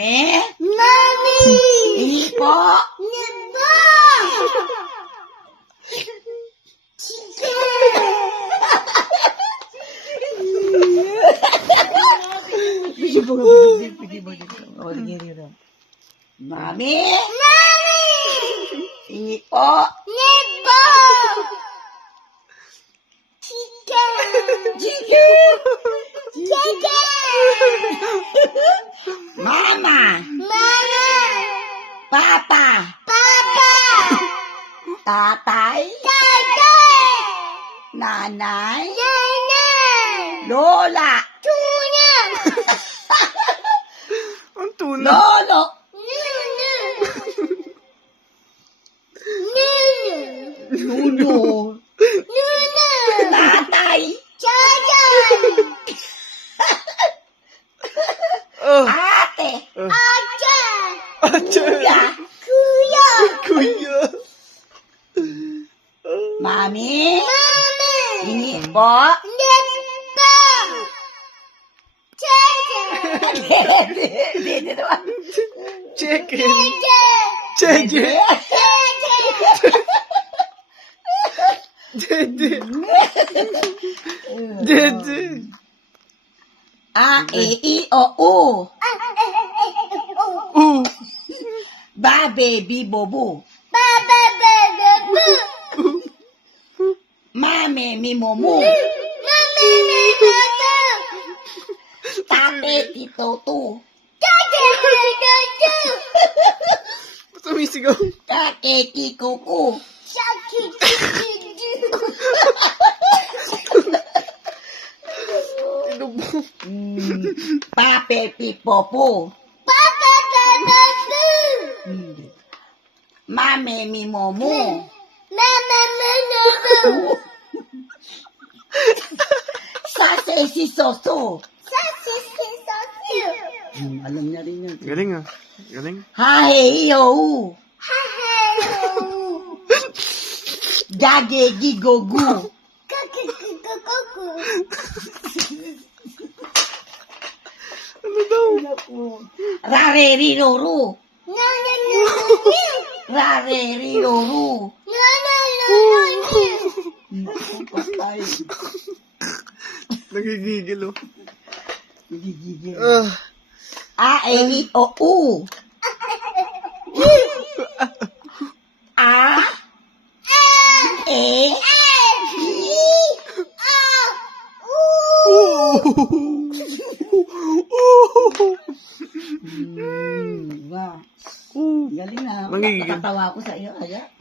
Mami? Mami! Hindi po. Nebo! Mami? Mami! Hindi po. Nebo! Chicken! Chicken. Chicken! Mama. Mama! Papa. Papa! Tatay. Tatay! Nanay. Nanay! Lola. Tuna! Ang tuna. Lolo. Nunu! Nunu! Nuno. Nunu! Tatay. Jajan! Oh, Ate. Aja! Kuya. Kuya! kuya. Mami. Mami! Hindi po. Nebo! Chicken! Hindi naman. Chicken. Chicken! Chicken. Chicken! Dede. Dede. A, E, I, O, U. Ba, baby, bobo. Baba, baba, boo! Mame, mi, momo. Mami, baba! Tate, tito, tu. Dada, dada! Sumisigaw. Kake, kikuku. Shaki, shaki, Inubo. Pape, pipopo. Baba, baba, boo! Mame, mi, momo. Mama, mama, boo! Sase, si, soso. Sassy, sassy, Alam niya rin yun. Galing ah. Galing. Hahe, iyo, u. Hello! Gage, gigogu. Kuku. Ano daw? Rare, riroro. No, no, no, no, Rare, riroro. no, no, no, no. Patay. Nagigigil oh. Gigigil. Ah. A, E, I, O, U. A, E, Galing na. Mangigigil. Natatawa ako sa iyo, kaya.